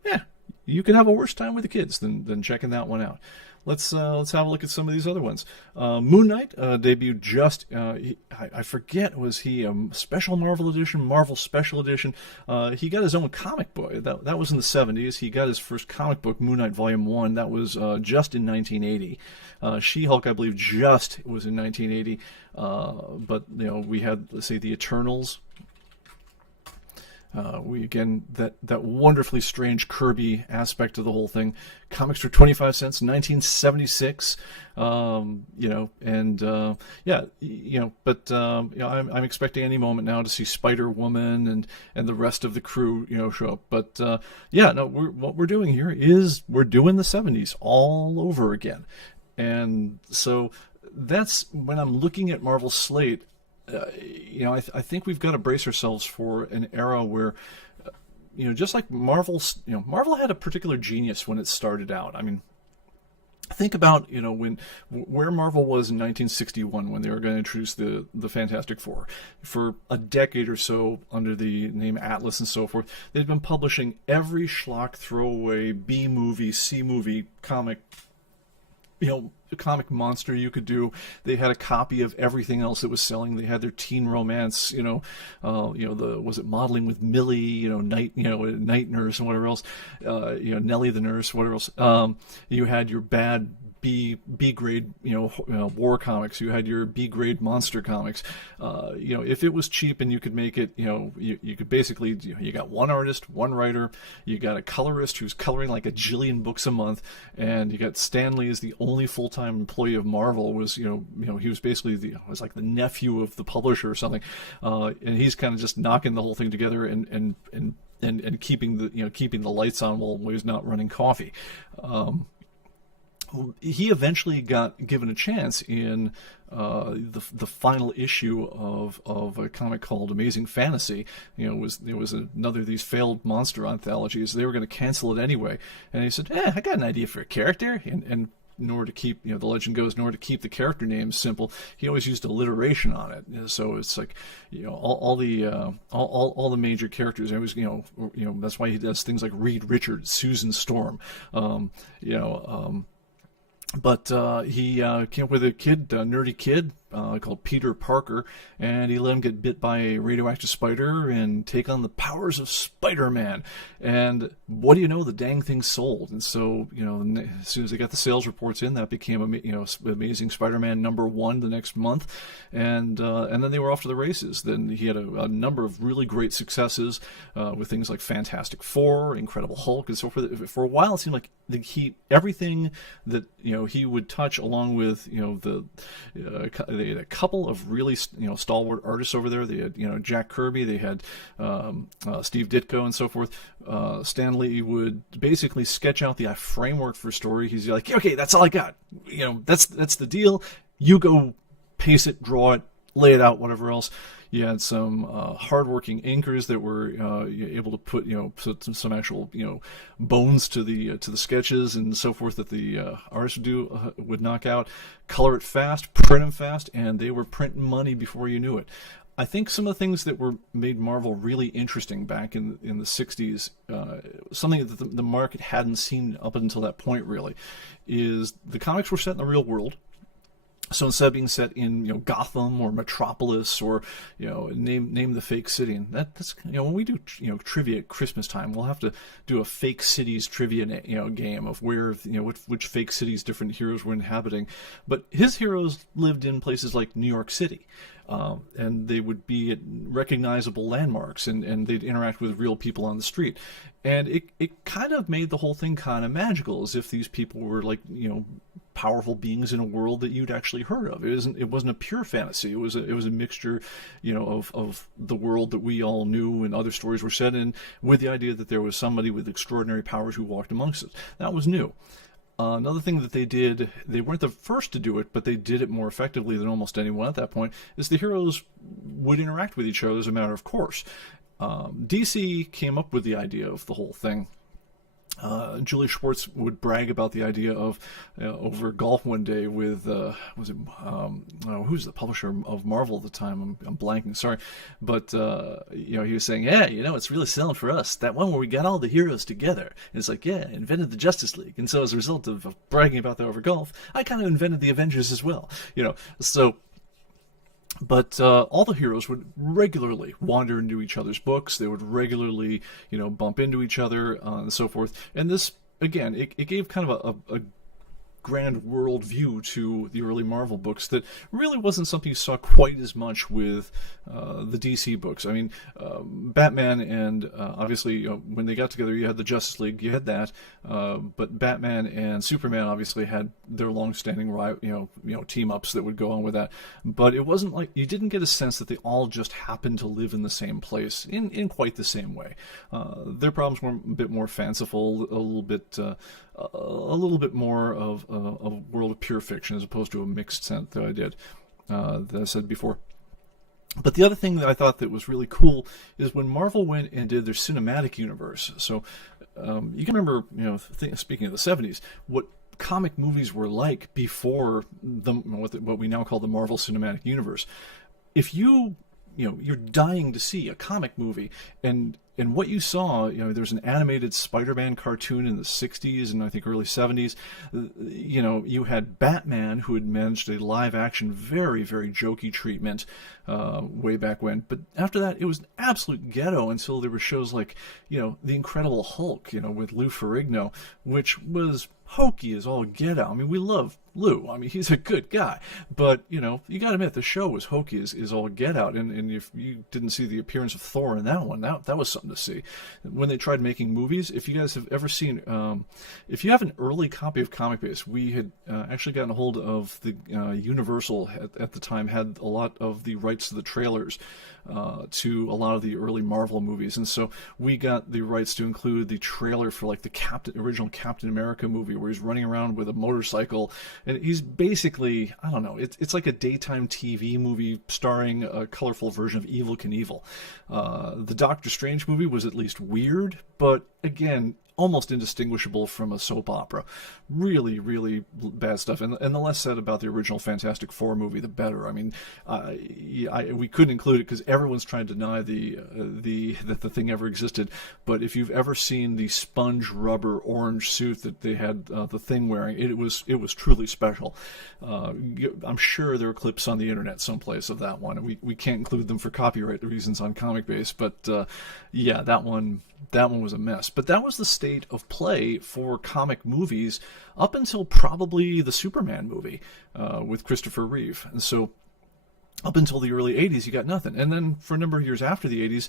you can have a worse time with the kids than checking that one out. Let's have a look at some of these other ones. Moon Knight debuted just, I forget, was he a Special Marvel Edition, Marvel Special Edition? He got his own comic book. That was in the 70s. He got his first comic book, Moon Knight Volume 1. That was just in 1980. She-Hulk, I believe, just was in 1980. But, we had, let's say, the Eternals. That wonderfully strange Kirby aspect of the whole thing. Comics for 25 cents, 1976. I'm expecting any moment now to see Spider-Woman and the rest of the crew, show up. But what we're doing here is we're doing the 70s all over again. And so that's when I'm looking at Marvel's slate. I think we've got to brace ourselves for an era where, just like Marvel had a particular genius when it started out. I mean, think about, where Marvel was in 1961 when they were going to introduce the Fantastic Four. For a decade or so, under the name Atlas and so forth, they'd been publishing every schlock, throwaway, B-movie, C-movie comic, comic monster you could do. They had a copy of everything else that was selling. They had their teen romance, was it Modeling with Millie, Night Nurse and whatever else, Nellie the Nurse, whatever else. You had your bad B grade, war comics. You had your B grade monster comics. If it was cheap and you could make it, you could basically, you got one artist, one writer, you got a colorist who's coloring like a jillion books a month, and you got Stan Lee as the only full-time employee of Marvel. Was he was basically was like the nephew of the publisher or something, and he's kind of just knocking the whole thing together and keeping the lights on while he's not running coffee. He eventually got given a chance in the final issue of a comic called Amazing Fantasy. There was another of these failed monster anthologies. They were going to cancel it anyway, and he said, I got an idea for a character, and in order to keep, the legend goes, in order to keep the character names simple, he always used alliteration on it. So it's like, all the major characters. Always, that's why he does things like Reed Richards, Susan Storm, But he came up with a nerdy kid called Peter Parker, and he let him get bit by a radioactive spider and take on the powers of Spider-Man. And what do you know? The dang thing sold. And so, as soon as they got the sales reports in, that became Amazing Spider-Man #1 the next month, and then they were off to the races. Then he had a number of really great successes with things like Fantastic Four, Incredible Hulk, and so forth. For a while, it seemed like everything that he would touch, along with they had a couple of really stalwart artists over there. They had Jack Kirby, they had Steve Ditko, and so forth. Stan Lee would basically sketch out the framework for a story. He's like, okay, that's all I got. That's the deal. You go pace it, draw it, lay it out, whatever else. You had some hardworking inkers that were able to put some actual bones to the sketches and so forth that the artists would knock out. Color it fast, print them fast, and they were printing money before you knew it. I think some of the things that made Marvel really interesting back in the 60s, something that the market hadn't seen up until that point really, is the comics were set in the real world. So instead of being set in Gotham or Metropolis or name the fake city, and that's when we do trivia at Christmas time, we'll have to do a fake cities trivia game of where which fake cities different heroes were inhabiting. But his heroes lived in places like New York City. And they would be at recognizable landmarks, and they'd interact with real people on the street. And it kind of made the whole thing kind of magical, as if these people were like, powerful beings in a world that you'd actually heard of. It wasn't a pure fantasy. It was a mixture, of the world that we all knew and other stories were set in, with the idea that there was somebody with extraordinary powers who walked amongst us. That was new. Another thing that they did, they weren't the first to do it, but they did it more effectively than almost anyone at that point, is the heroes would interact with each other as a matter of course. DC came up with the idea of the whole thing. Julie Schwartz would brag about the idea of over golf one day with who's the publisher of Marvel at the time? I'm blanking, sorry, but he was saying, it's really selling for us, that one where we got all the heroes together. And it's like, invented the Justice League, and so as a result of bragging about that over golf, I kind of invented the Avengers as well. But all the heroes would regularly wander into each other's books. They would regularly, bump into each other and so forth. And this, again, it gave kind of a grand world view to the early Marvel books that really wasn't something you saw quite as much with the DC books. I mean, Batman and obviously when they got together, you had the Justice League, you had that, but Batman and Superman obviously had their long-standing team-ups that would go on with that. But it wasn't like you didn't get a sense that they all just happened to live in the same place in quite the same way. Their problems were a bit more fanciful, a little bit more of a world of pure fiction as opposed to a mixed sense that I said before. But the other thing that I thought that was really cool is when Marvel went and did their cinematic universe. So you can remember, speaking of the 70s, what comic movies were like before what we now call the Marvel Cinematic Universe. If you're dying to see a comic movie, and what you saw, there's an animated Spider-Man cartoon in the 60s and I think early 70s. You had Batman, who had managed a live-action, very, very jokey treatment way back when. But after that, it was an absolute ghetto until there were shows like, The Incredible Hulk, with Lou Ferrigno, which was hokey as all get out. I mean, we love Lou. I mean, he's a good guy. But, you got to admit, the show was hokey as all get out. And if you didn't see the appearance of Thor in that one, that was something to see. When they tried making movies, if you guys have ever seen, if you have an early copy of ComicBase, we had actually gotten a hold of the Universal at the time, had a lot of the rights to the trailers to a lot of the early Marvel movies. And so we got the rights to include the trailer for like the original Captain America movie, where he's running around with a motorcycle. And he's basically, I don't know, it's like a daytime TV movie starring a colorful version of Evel Knievel. The Doctor Strange movie was at least weird, but again, almost indistinguishable from a soap opera. Really, really bad stuff. And the less said about the original Fantastic Four movie, the better. I mean, we couldn't include it because everyone's trying to deny that the thing ever existed. But if you've ever seen the sponge rubber orange suit that they had the Thing wearing, it was truly special. I'm sure there are clips on the internet someplace of that one. We can't include them for copyright reasons on ComicBase, but that one was a mess. But that was the state of play for comic movies up until probably the Superman movie with Christopher Reeve. And so up until the early 80s, you got nothing. And then for a number of years after the 80s,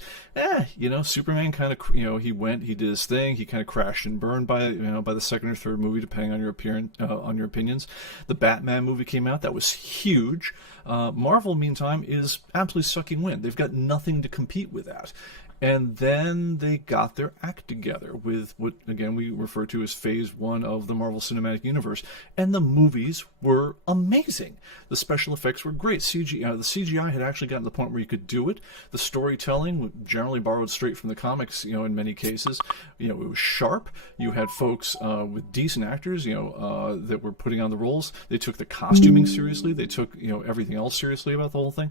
Superman kind of, he did his thing. He kind of crashed and burned by the second or third movie, depending on your opinions. The Batman movie came out. That was huge. Marvel, meantime, is absolutely sucking wind. They've got nothing to compete with that. And then they got their act together with what, again, we refer to as Phase 1 of the Marvel Cinematic Universe. And the movies were amazing. The special effects were great. The CGI had actually gotten to the point where you could do it. The storytelling, generally borrowed straight from the comics, in many cases. It was sharp. You had folks with decent actors, that were putting on the roles. They took the costuming seriously. They took, everything else seriously about the whole thing.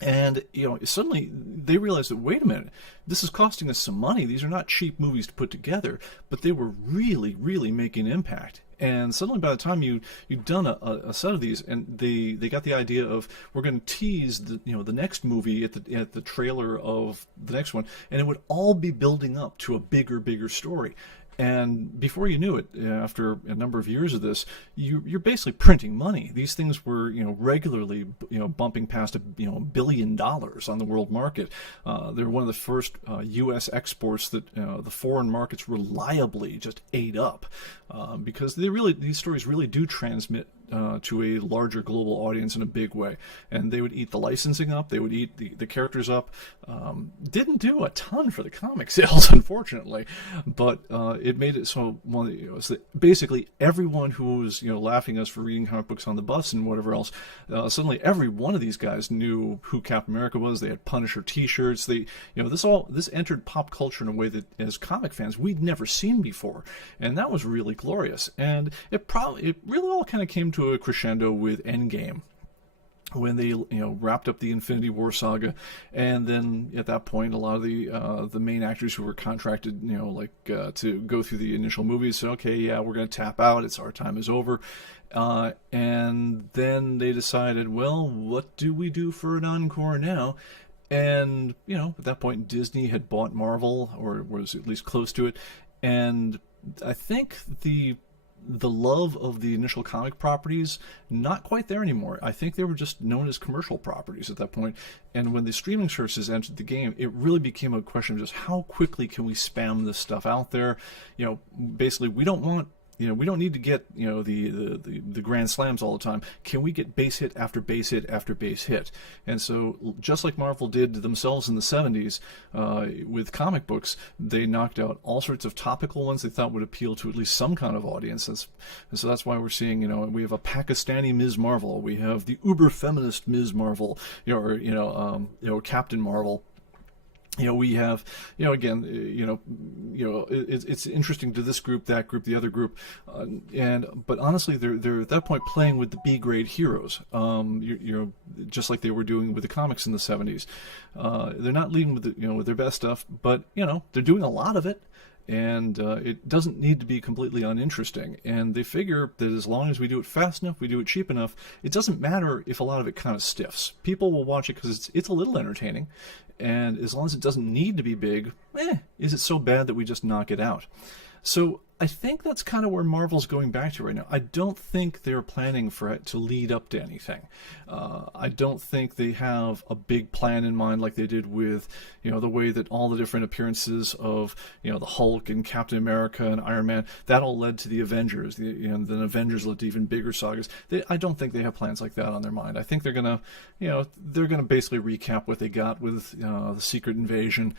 And, suddenly they realized that, wait a minute, this is costing us some money. These are not cheap movies to put together, but they were really, really making an impact. And suddenly, by the time you'd done a set of these, and they got the idea of, we're going to tease the next movie at the trailer of the next one, and it would all be building up to a bigger story. And before you knew it, after a number of years of this, you're basically printing money. These things were, regularly, bumping past $1 billion on the world market. They were one of the first U.S. exports that the foreign markets reliably just ate up, because these stories really do transmit to a larger global audience in a big way. And they would eat the licensing up, they would eat the characters up. Didn't do a ton for the comic sales, unfortunately, but it made it so, so basically everyone who was laughing at us for reading comic books on the bus and whatever else, suddenly every one of these guys knew who Captain America was. They had Punisher T-shirts. This entered pop culture in a way that, as comic fans, we'd never seen before, and that was really glorious. And it really all kind of came to a crescendo with Endgame, when they wrapped up the Infinity War saga, and then at that point a lot of the main actors who were contracted to go through the initial movies said, okay, yeah, we're going to tap out, our time is over, and then they decided, well, what do we do for an encore now? And at that point Disney had bought Marvel, or was at least close to it, and I think the love of the initial comic properties, not quite there anymore. I think they were just known as commercial properties at that point. And when the streaming services entered the game, it really became a question of just how quickly can we spam this stuff out there. Basically, we don't want, we don't need to get, the grand slams all the time. Can we get base hit after base hit after base hit? And so, just like Marvel did themselves in the 70s with comic books, they knocked out all sorts of topical ones they thought would appeal to at least some kind of audience. And so that's why we're seeing, we have a Pakistani Ms. Marvel, we have the uber feminist Ms. Marvel, or Captain Marvel. We have, again, it's interesting to this group, that group, the other group, but honestly, they're at that point playing with the B-grade heroes, just like they were doing with the comics in the 70s. They're not leading with with their best stuff, but they're doing a lot of it. And it doesn't need to be completely uninteresting. And they figure that as long as we do it fast enough, we do it cheap enough, it doesn't matter if a lot of it kind of stiffs. People will watch it because it's a little entertaining. And as long as it doesn't need to be big, is it so bad that we just knock it out? So I think that's kind of where Marvel's going back to right now. I don't think they're planning for it to lead up to anything. I don't think they have a big plan in mind like they did with, the way that all the different appearances of, the Hulk and Captain America and Iron Man, that all led to the Avengers. And then Avengers led to even bigger sagas. I don't think they have plans like that on their mind. I think they're gonna, basically recap what they got with the Secret Invasion.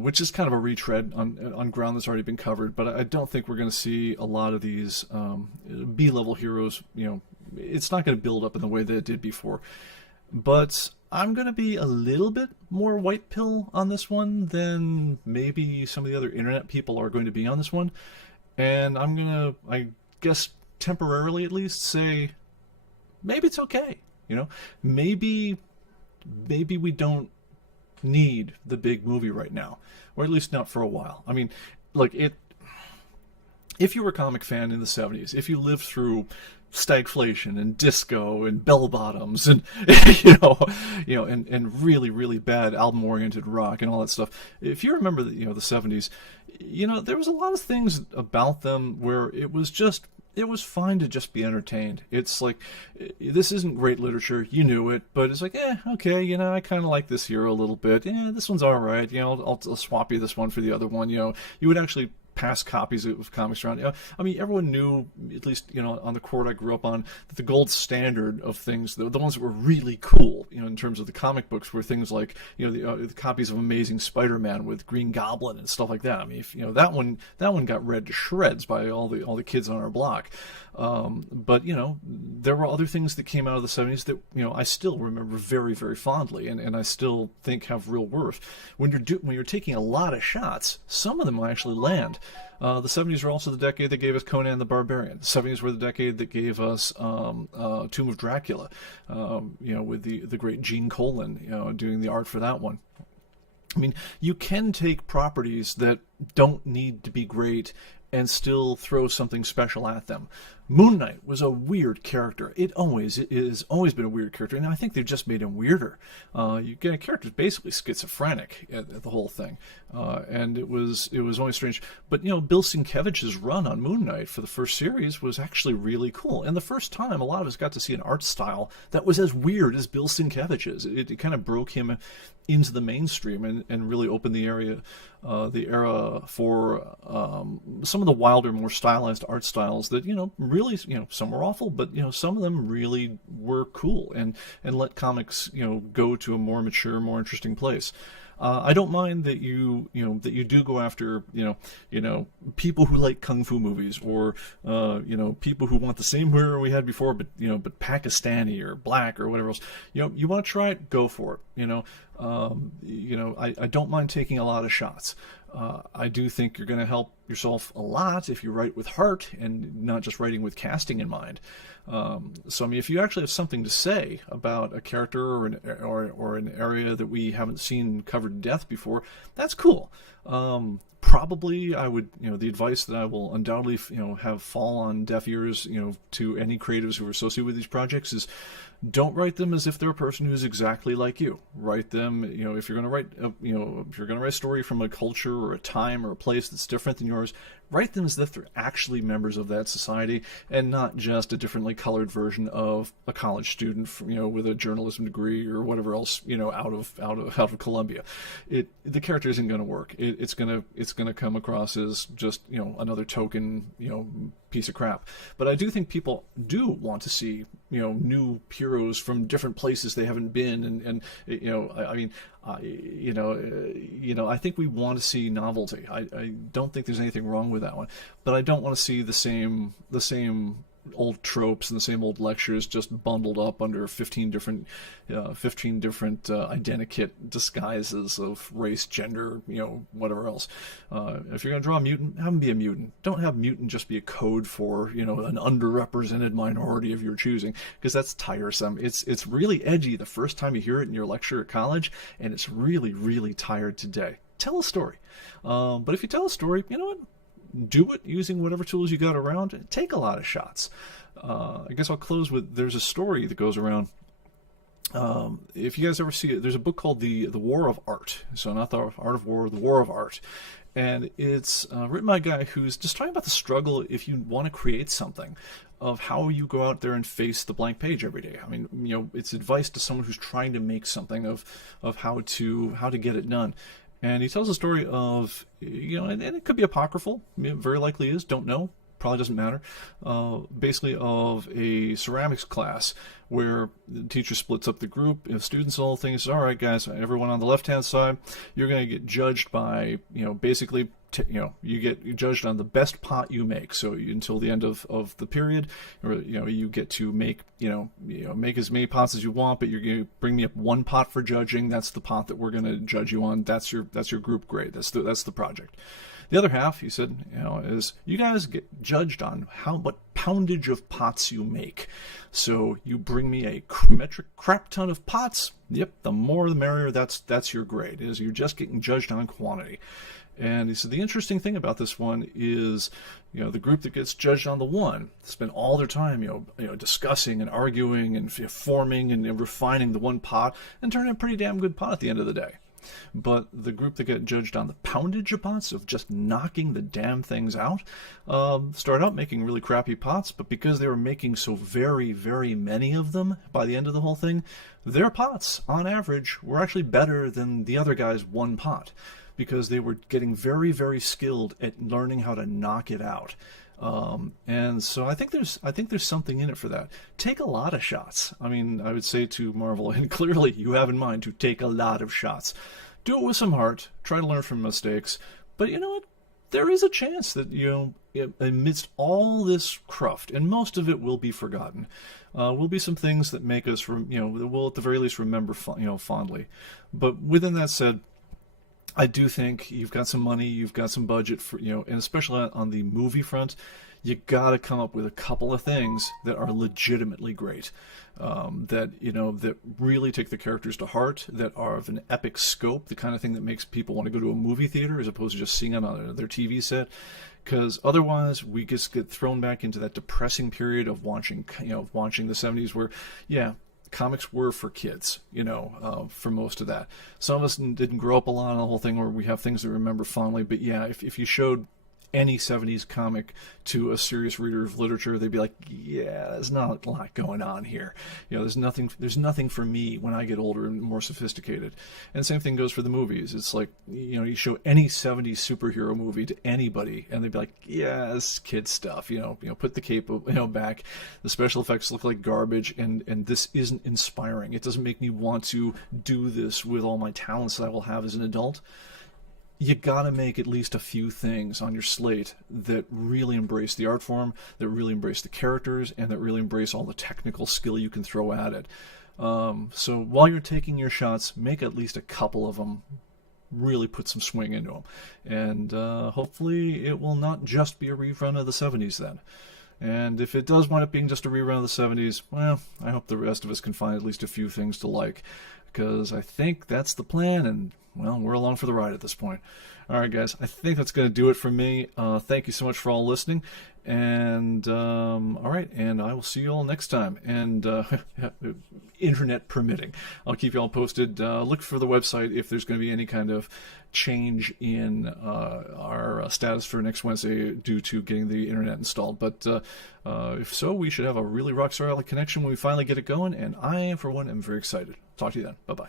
Which is kind of a retread on ground that's already been covered, but I don't think we're going to see a lot of these B-level heroes. It's not going to build up in the way that it did before. But I'm going to be a little bit more white pill on this one than maybe some of the other internet people are going to be on this one. And I'm going to, I guess, temporarily at least say, maybe it's okay. Maybe we don't need the big movie right now, or at least not for a while. I mean, if you were a comic fan in the 70s, if you lived through stagflation and disco and bell bottoms and and really, really bad album oriented rock and all that stuff, if you remember the 70s, there was a lot of things about them where it was fine to just be entertained. It's like, this isn't great literature, you knew it, but it's like, okay, I kind of like this hero a little bit. This one's all right. I'll swap you this one for the other one. You would actually pass copies of comics around. I mean, everyone knew, at least on the court I grew up on, that the gold standard of things, the ones that were really cool, in terms of the comic books, were things like the copies of Amazing Spider-Man with Green Goblin and stuff like that. I mean, that one got read to shreds by all the kids on our block. But there were other things that came out of the 70s that I still remember very, very fondly, and I still think have real worth. When you're taking a lot of shots, some of them will actually land. The 70s were also the decade that gave us Conan the Barbarian. The 70s were the decade that gave us Tomb of Dracula, with the great Gene Colan, doing the art for that one. I mean, you can take properties that don't need to be great and still throw something special at them. Moon Knight was a weird character. It is always been a weird character, and I think they've just made him weirder. You get a character basically schizophrenic at the whole thing, and it was always strange. But Bill Sienkiewicz's run on Moon Knight for the first series was actually really cool, and the first time a lot of us got to see an art style that was as weird as Bill Sienkiewicz's. It kind of broke him into the mainstream and really opened the era for some of the wilder, more stylized art styles that really some were awful, but some of them really were cool and let comics go to a more mature, more interesting place. I don't mind that you do go after people who like kung fu movies, or people who want the same hero we had before, but Pakistani or black or whatever else. You want to try it, go for it. I don't mind taking a lot of shots. I do think you're going to help yourself a lot if you write with heart and not just writing with casting in mind. So, I mean, if you actually have something to say about a character or an area that we haven't seen covered in depth before, that's cool. Probably, I would, the advice that I will undoubtedly, have fall on deaf ears, to any creatives who are associated with these projects is, don't write them as if they're a person who's exactly like you. Write them, if you're going to write, if you're going to write a story from a culture or a time or a place that's different than yours, write them as if they're actually members of that society and not just a differently colored version of a college student from, with a journalism degree or whatever else, out of Columbia. The character isn't going to work. It's going to come across as just, another token, piece of crap. But I do think people do want to see, new heroes from different places they haven't been, I think we want to see novelty. I don't think there's anything wrong with that one, but I don't want to see the same old tropes and the same old lectures just bundled up under 15 different identikit disguises of race, gender, whatever else. If you're going to draw a mutant, have him be a mutant. Don't have mutant just be a code for, an underrepresented minority of your choosing, because that's tiresome. It's really edgy the first time you hear it in your lecture at college, and it's really, really tired today. Tell a story. But if you tell a story, you know what? Do it using whatever tools you got around. Take a lot of shots. I guess I'll close with, there's a story that goes around. If you guys ever see it, there's a book called The War of Art. So not the Art of War, The War of Art. And it's written by a guy who's just talking about the struggle if you want to create something, of how you go out there and face the blank page every day. I mean, it's advice to someone who's trying to make something of how to get it done. And he tells a story of, and it could be apocryphal. It very likely is. Don't know. Probably doesn't matter. Basically of a ceramics class where the teacher splits up the group of students and all things. All right, guys, everyone on the left-hand side, you're going to get judged by, basically, you get judged on the best pot you make. So until the end of the period, or you get to make make as many pots as you want, but you're going to bring me up one pot for judging. That's the pot that we're going to judge you on. That's your group grade. That's the project. The other half, he said, is you guys get judged on what poundage of pots you make. So you bring me a metric crap ton of pots. Yep, the more the merrier. That's your grade. Is you're just getting judged on quantity. And he said the interesting thing about this one is, the group that gets judged on the one spend all their time, discussing and arguing and forming and refining the one pot and turning a pretty damn good pot at the end of the day. But the group that get judged on the poundage of pots, of just knocking the damn things out, start out making really crappy pots, but because they were making so very, very many of them by the end of the whole thing, their pots, on average, were actually better than the other guy's one pot, because they were getting very, very skilled at learning how to knock it out. And so I think there's something in it for that. Take a lot of shots. I mean, I would say to Marvel, and clearly you have in mind to take a lot of shots. Do it with some heart. Try to learn from mistakes. But you know what? There is a chance that, amidst all this cruft, and most of it will be forgotten, will be some things that make us, we'll at the very least remember, fondly. But within that said, I do think you've got some money, you've got some budget for, and especially on the movie front, you got to come up with a couple of things that are legitimately great, that really take the characters to heart, that are of an epic scope, the kind of thing that makes people want to go to a movie theater as opposed to just seeing it on their TV set. Because otherwise, we just get thrown back into that depressing period of watching the 70s, where, yeah, comics were for kids, for most of that. Some of us didn't grow up a lot on the whole thing, or we have things to remember fondly. But yeah, if you showed any 70s comic to a serious reader of literature, they'd be like, yeah, there's not a lot going on here. There's nothing for me when I get older and more sophisticated. And the same thing goes for the movies. It's like, you show any 70s superhero movie to anybody and they'd be like, yeah, this is kid stuff. Put the cape back. The special effects look like garbage, and this isn't inspiring. It doesn't make me want to do this with all my talents that I will have as an adult. You gotta make at least a few things on your slate that really embrace the art form, that really embrace the characters, and that really embrace all the technical skill you can throw at it. So while you're taking your shots, make at least a couple of them. Really put some swing into them. And hopefully it will not just be a rerun of the 70s then. And if it does wind up being just a rerun of the 70s, well, I hope the rest of us can find at least a few things to like. Because I think that's the plan, and, well, we're along for the ride at this point. All right, guys, I think that's going to do it for me. Thank you so much for all listening. And, all right, and I will see you all next time. And internet permitting, I'll keep you all posted. Look for the website if there's going to be any kind of change in our status for next Wednesday due to getting the internet installed. But if so, we should have a really rock-star connection when we finally get it going. And I, for one, am very excited. Talk to you then. Bye-bye.